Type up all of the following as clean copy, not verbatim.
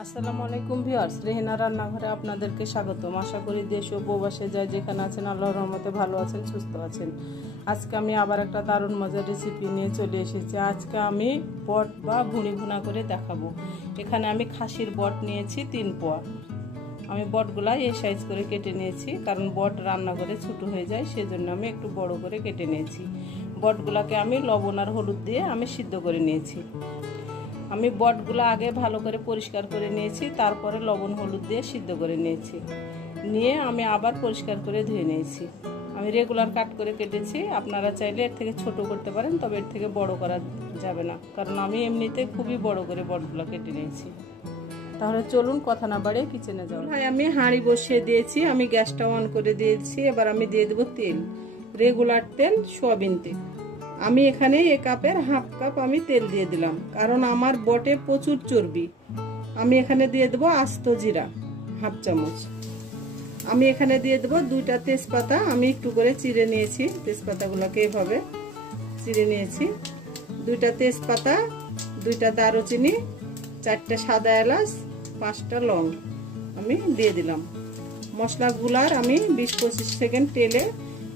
আসসালামু আলাইকুম ভিউয়ার্স, রেহেনা রান্নাঘরে আপনাদেরকে স্বাগতম। আশা করি দেশ ও প্রবাসে যায় যেখানে আছেন আল্লাহর রহমতে ভালো আছেন, সুস্থ আছেন। আজকে আমি আবার একটা দারুণ মজার রেসিপি নিয়ে চলে এসেছি। আজকে আমি বট বা ভুনি ভুনা করে দেখাবো। এখানে আমি খাসির বট নিয়েছি 3 পোয়া। আমি বটগুলা এই সাইজ করে কেটে নিয়েছি, কারণ বট রান্না করে ছোটো হয়ে যায়, সেজন্য আমি একটু বড় করে কেটে নিয়েছি। বটগুলাকে আমি লবণ আর হলুদ দিয়ে আমি সিদ্ধ করে নিয়েছি। আমি বটগুলো আগে ভালো করে পরিষ্কার করে নিয়েছি, তারপরে লবণ হলুদ দিয়ে সিদ্ধ করে নিয়েছি। নিয়ে আমি আবার পরিষ্কার করে ধুয়ে নিয়েছি। আমি রেগুলার কাট করে কেটেছি, আপনারা চাইলে এর থেকে ছোট করতে পারেন, তবে এর থেকে বড় করা যাবে না, কারণ আমি এমনিতে খুবই বড় করে বটগুলো কেটে নিয়েছি। তাহলে চলুন কথা না বাড়িয়ে কিচেনে যাও। ভাই, আমি হাঁড়ি বসিয়ে দিয়েছি, আমি গ্যাসটা অন করে দিয়েছি। এবার আমি দিয়ে দেবো তেল, রেগুলার তেল, সয়াবিন তেল। আমি এখানে 1 কাপের হাফ কাপ আমি তেল দিয়ে দিলাম, কারণ আমার বটে প্রচুর চর্বি। আমি এখানে দিয়ে দেবো আস্ত জিরা হাফ চামচ। আমি এখানে দিয়ে দেবো 2টা তেজপাতা, আমি একটু করে চিড়ে নিয়েছি। তেজপাতাগুলোকে এভাবে চিড়ে নিয়েছি। 2টা তেজপাতা, 2টা দারুচিনি, 4টে সাদা এলাচ, 5টা লং আমি দিয়ে দিলাম। মশলাগুলার আমি 20-25 সেকেন্ড তেলে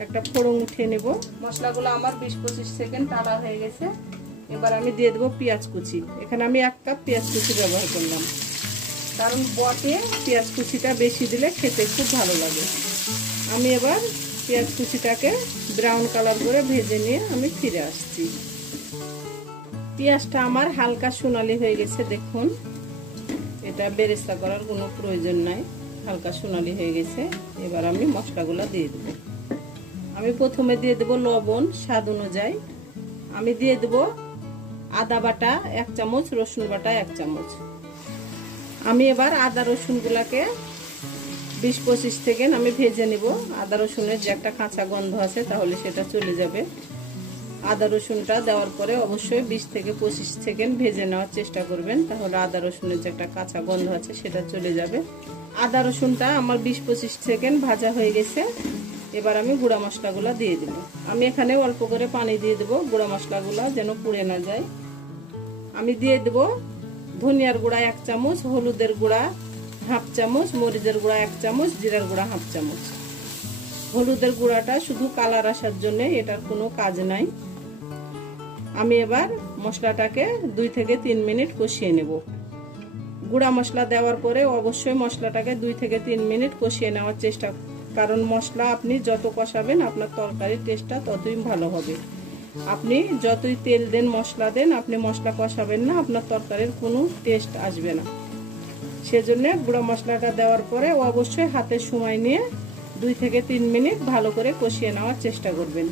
একটা ফোড়ন উঠিয়ে নেব। মশলাগুলো আমার 20-25 সেকেন্ড টালা হয়ে গেছে। এবার আমি দিয়ে দেবো পেঁয়াজ কুচি। এখানে আমি 1 কাপ পেঁয়াজ কুচি ব্যবহার করলাম, কারণ বটে পেঁয়াজ কুচিটা বেশি দিলে খেতে খুব ভালো লাগে। আমি এবার পেঁয়াজ কুচিটাকে ব্রাউন কালার করে ভেজে নিয়ে আমি ফিরে আসছি। পেঁয়াজটা আমার হালকা সোনালি হয়ে গেছে, দেখুন। এটা বেরেস্তা করার কোনো প্রয়োজন নাই, হালকা সোনালি হয়ে গেছে। এবার আমি মশলাগুলো দিয়ে দেবো। আমি প্রথমে দিয়ে দেবো লবণ স্বাদ অনুযায়ী। আমি দিয়ে দেবো আদা বাটা 1 চামচ, রসুন বাটা 1 চামচ। আমি এবার আদা রসুনগুলাকে 20-25 সেকেন্ড আমি ভেজে নেব। আদা রসুনের যে একটা কাঁচা গন্ধ আছে, তাহলে সেটা চলে যাবে। আদা রসুনটা দেওয়ার পরে অবশ্যই 20-25 সেকেন্ড ভেজে নেওয়ার চেষ্টা করবেন, তাহলে আদা রসুনের যে একটা কাঁচা গন্ধ আছে সেটা চলে যাবে। আদা রসুনটা আমার 20-25 সেকেন্ড ভাজা হয়ে গেছে। এবার আমি গুঁড়া মশলাগুলো দিয়ে দেব। আমি এখানে অল্প করে পানি দিয়ে দেবো, গুঁড়া মশলাগুলো যেন পুড়ে না যায়। আমি দিয়ে দেব ধনিয়ার গুঁড়া 1 চামচ, হলুদের গুঁড়া হাফ চামচ, মরিচের গুঁড়া 1 চামচ, জিরার গুঁড়া হাফ চামচ। হলুদের গুঁড়াটা শুধু কালার আসার জন্য, এটার কোনো কাজ নাই। আমি এবার মশলাটাকে 2 থেকে 3 মিনিট কষিয়ে নেব। গুঁড়া মশলা দেওয়ার পরে অবশ্যই মশলাটাকে 2 থেকে 3 মিনিট কষিয়ে নেওয়ার চেষ্টা, কারণ মশলা আপনি যত কষাবেন আপনার তরকারির টেস্টটা ততই ভালো হবে। আপনি যতই তেল দেন, মশলা দেন, আপনি মশলা কষাবেন না, আপনার তরকারির কোনো টেস্ট আসবে না। সেজন্য গুঁড়া মশলাটা দেওয়ার পরে অবশ্যই হাতে সময় নিয়ে 2 থেকে 3 মিনিট ভালো করে কষিয়ে নেওয়ার চেষ্টা করবেন।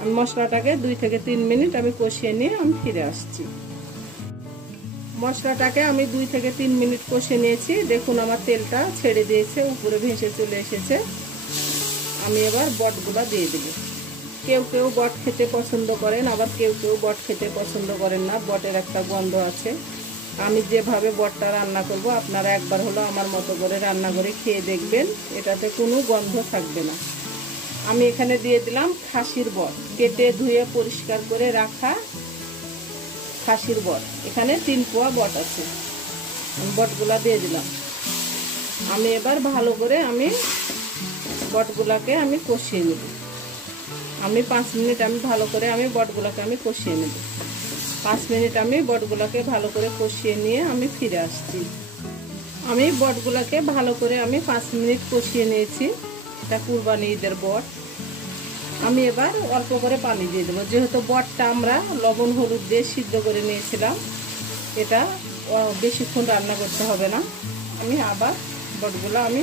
আমি মশলাটাকে 2 থেকে 3 মিনিট আমি কষিয়ে নিয়ে আমি ফিরে আসছি। মশলাটাকে আমি 2 থেকে 3 মিনিট কষে নিয়েছি। দেখুন আমার তেলটা ছেড়ে দিয়েছে, উপরে ভেসে চলে এসেছে। আমি এবার বটগুলা দিয়ে দেব। কেউ কেউ বট খেতে পছন্দ করেন, আবার কেউ কেউ বট খেতে পছন্দ করেন না। বটের একটা গন্ধ আছে। আমি যেভাবে বটটা রান্না করব, আপনারা একবার হলো আমার মতো করে রান্না করে খেয়ে দেখবেন, এটাতে কোনো গন্ধ থাকবে না। আমি এখানে দিয়ে দিলাম খাসির বট, কেটে ধুয়ে পরিষ্কার করে রাখা খাসির বট। এখানে 3 পোয়া বট আছে, বটগুলা দিয়ে দিলাম। আমি এবার ভালো করে আমি বটগুলাকে আমি কষিয়ে নেব। আমি 5 মিনিট আমি ভালো করে আমি বটগুলাকে আমি কষিয়ে নেব। 5 মিনিট আমি বটগুলাকে ভালো করে কষিয়ে নিয়ে আমি ফিরে আসছি। আমি বটগুলাকে ভালো করে আমি 5 মিনিট কষিয়ে নিয়েছি। এটা কুরবানি ঈদের বট। আমি এবার অল্প করে পানি দিয়ে দেবো, যেহেতু বটটা আমরা লবণ হলুদ দিয়ে সিদ্ধ করে নিয়েছিলাম, এটা বেশিক্ষণ রান্না করতে হবে না। আমি আবার বটগুলো আমি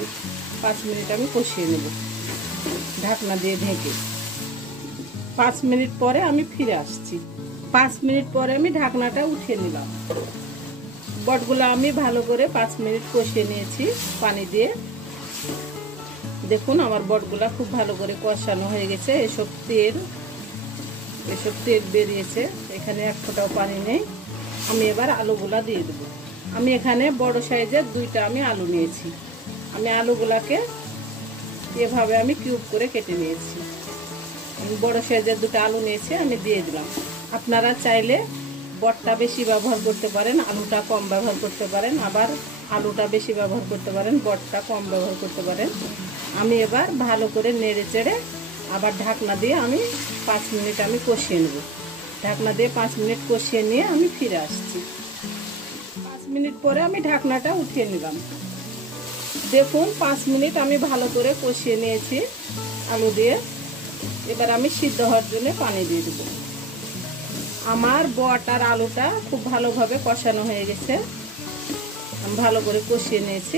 5 মিনিট আমি কষিয়ে নেব ঢাকনা দিয়ে ঢেকে। 5 মিনিট পরে আমি ফিরে আসছি। 5 মিনিট পরে আমি ঢাকনাটা উঠিয়ে নিলাম। বটগুলো আমি ভালো করে 5 মিনিট কষিয়ে নিয়েছি পানি দিয়ে। দেখুন আমার বটগুলা খুব ভালো করে কষানো হয়ে গেছে। এসব তেল বেরিয়েছে, এখানে 1 ফোঁটাও পানি নেই। আমি এবার আলুগুলা দিয়ে দেবো। আমি এখানে বড় সাইজের 2টা আমি আলু নিয়েছি। আমি আলুগুলাকে এভাবে আমি কিউব করে কেটে নিয়েছি। আমি বড় সাইজের 2টা আলু নিয়েছি, আমি দিয়ে দিলাম। আপনারা চাইলে বটটা বেশি ব্যবহার করতে পারেন, আলুটা কম ব্যবহার করতে পারেন, আবার আলুটা বেশি ব্যবহার করতে পারেন, বটটা কম ব্যবহার করতে পারেন। আমি এবার ভালো করে নেড়ে চেড়ে আবার ঢাকনা দিয়ে আমি 5 মিনিট আমি কষিয়ে নেব। ঢাকনা দিয়ে 5 মিনিট কষিয়ে নিয়ে আমি ফিরে আসছি। 5 মিনিট পরে আমি ঢাকনাটা উঠিয়ে নিলাম। দেখুন 5 মিনিট আমি ভালো করে কষিয়ে নিয়েছি আলু দিয়ে। এবার আমি সিদ্ধ হওয়ার জন্য পানি দিয়ে দেব। আমার বট আর আলুটা খুব ভালোভাবে কষানো হয়ে গেছে, আমি ভালো করে কষিয়ে নিয়েছি।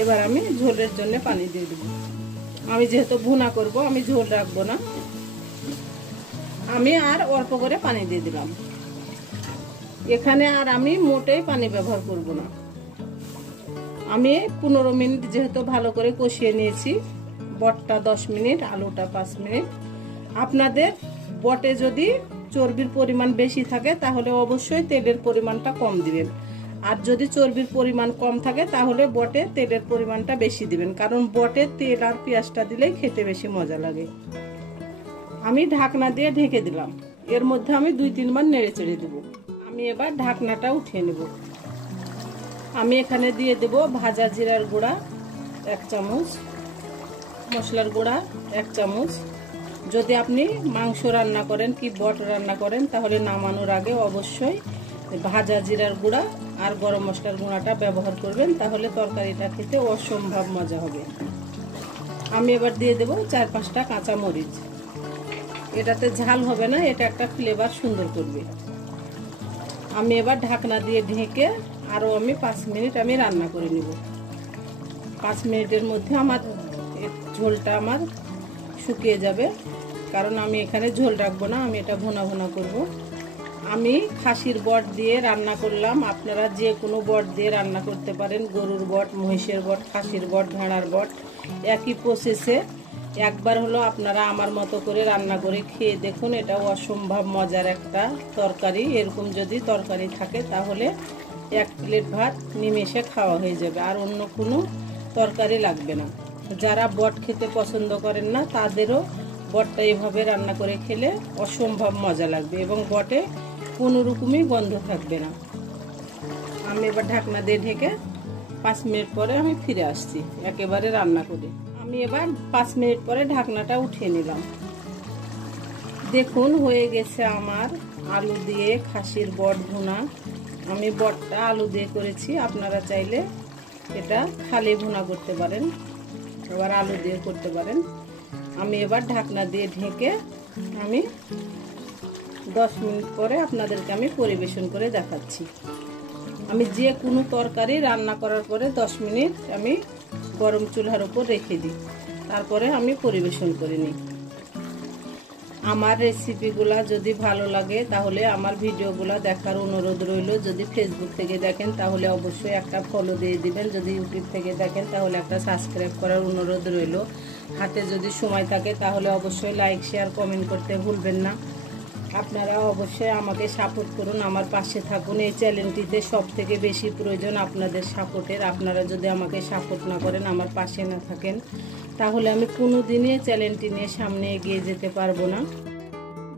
এবার আমি ঝোলের জন্য পানি দিয়ে দেব। আমি যেহেতু ভুনা করব, আমি ঝোল রাখবো না, আমি আর অল্প করে পানি দিয়ে দিলাম। এখানে আর আমি মোটেই পানি ব্যবহার করব না। আমি 15 মিনিট যেহেতু ভালো করে কষিয়ে নিয়েছি, বটটা 10 মিনিট, আলুটা 5 মিনিট। আপনাদের বটে যদি চর্বির পরিমাণ বেশি থাকে তাহলে অবশ্যই তেলের পরিমাণটা কম দিবেন, আর যদি চর্বির পরিমাণ কম থাকে তাহলে বটে তেলের পরিমাণটা বেশি দিবেন, কারণ বটে তেল আর পেঁয়াজটা দিলেই খেতে বেশি মজা লাগে। আমি ঢাকনা দিয়ে ঢেকে দিলাম। এর মধ্যে আমি 2-3 বার নেড়ে চেড়ে দেব। আমি এবার ঢাকনাটা উঠিয়ে নেব। আমি এখানে দিয়ে দেব ভাজা জিরার গুঁড়া 1 চামচ, মশলার গুঁড়া 1 চামচ। যদি আপনি মাংস রান্না করেন কি বট রান্না করেন তাহলে নামানোর আগে অবশ্যই ভাজা জিরার গুঁড়া আর গরম মশলার গুঁড়াটা ব্যবহার করবেন, তাহলে তরকারিটা খেতে অসম্ভব মজা হবে। আমি এবার দিয়ে দেব 4-5টা কাঁচা মরিচ। এটাতে ঝাল হবে না, এটা একটা ফ্লেভার সুন্দর করবে। আমি এবার ঢাকনা দিয়ে ঢেকে আরও আমি 5 মিনিট আমি রান্না করে নেব। 5 মিনিটের মধ্যে আমার ঝোলটা আমার শুকিয়ে যাবে, কারণ আমি এখানে ঝোল রাখবো না, আমি এটা ভুনা ভুনা করব। আমি খাসির বট দিয়ে রান্না করলাম, আপনারা যে কোনো বট দিয়ে রান্না করতে পারেন, গরুর বট, মহিষের বট, খাসির বট, ভেড়ার বট, একই প্রসেসে। একবার হলো আপনারা আমার মতো করে রান্না করে খেয়ে দেখুন, এটা অসম্ভব মজার একটা তরকারি। এরকম যদি তরকারি থাকে তাহলে 1 প্লেট ভাত নিমেষে খাওয়া হয়ে যাবে, আর অন্য কোনো তরকারি লাগবে না। যারা বট খেতে পছন্দ করেন না তাদেরও বটটা এভাবে রান্না করে খেলে অসম্ভব মজা লাগবে, এবং বটে কোনো রকমই গন্ধ থাকবে না। আমি এবার ঢাকনা দিয়ে ঢেকে 5 মিনিট পরে আমি ফিরে আসছি একেবারে রান্না করে। আমি এবার 5 মিনিট পরে ঢাকনাটা উঠিয়ে নিলাম। দেখুন হয়ে গেছে আমার আলু দিয়ে খাসির বট ভুনা। আমি বটটা আলু দিয়ে করেছি, আপনারা চাইলে এটা খালি ভুনা করতে পারেন, আবার আলু দিয়ে করতে পারেন। আমি এবার ঢাকনা দিয়ে ঢেকে আমি 10 মিনিট পরে আপনাদেরকে আমি পরিবেশন করে দেখাচ্ছি। আমি যে কোনো তরকারি রান্না করার পরে 10 মিনিট আমি গরম চুলার উপর রেখে দিই, তারপরে আমি পরিবেশন করে নিই। আমার রেসিপিগুলা যদি ভালো লাগে তাহলে আমার ভিডিওগুলো দেখার অনুরোধ রইল। যদি ফেসবুক থেকে দেখেন তাহলে অবশ্যই একটা ফলো দিয়ে দিবেন, যদি ইউটিউব থেকে দেখেন তাহলে একটা সাবস্ক্রাইব করার অনুরোধ রইল। হাতে যদি সময় থাকে তাহলে অবশ্যই লাইক, শেয়ার, কমেন্ট করতে ভুলবেন না। আপনারা অবশ্যই আমাকে সাপোর্ট করুন, আমার পাশে থাকুন। এই চ্যানেলটিতে সবথেকে বেশি প্রয়োজন আপনাদের সাপোর্টের। আপনারা যদি আমাকে সাপোর্ট না করেন, আমার পাশে না থাকেন, তাহলে আমি কোনো দিনই চ্যানেলটি নিয়ে সামনে এগিয়ে যেতে পারবো না।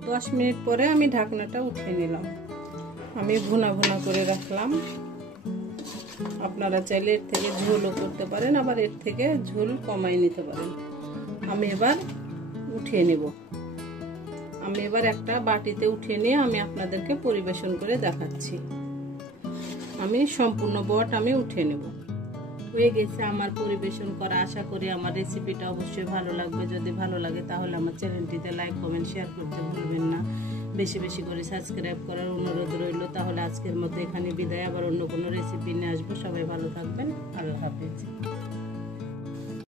10 মিনিট পরে আমি ঢাকনাটা উঠিয়ে নিলাম। আমি ভুনা ভুনা করে রাখলাম। আপনারা চাইলে এর থেকে ঝোলও করতে পারেন, আবার এর থেকে ঝোল কমাই নিতে পারেন। আমি এবার উঠিয়ে নেব। আমি এবার একটা বাটিতে উঠিয়ে নিয়ে আমি আপনাদেরকে পরিবেশন করে দেখাচ্ছি। আমি সম্পূর্ণ বট আমি উঠিয়ে নেব। হয়ে গেছে আমার পরিবেশন করা। আশা করি আমার রেসিপিটা অবশ্যই ভালো লাগবে। যদি ভালো লাগে তাহলে আমার চ্যানেলটিতে লাইক, কমেন্ট, শেয়ার করতে ভুলবেন না। বেশি বেশি করে সাবস্ক্রাইব করার অনুরোধ রইল। তাহলে আজকের মতো এখানে বিদায়, আবার অন্য কোনো রেসিপি নিয়ে আসবো। সবাই ভালো থাকবেন। আল্লাহ হাফেজ।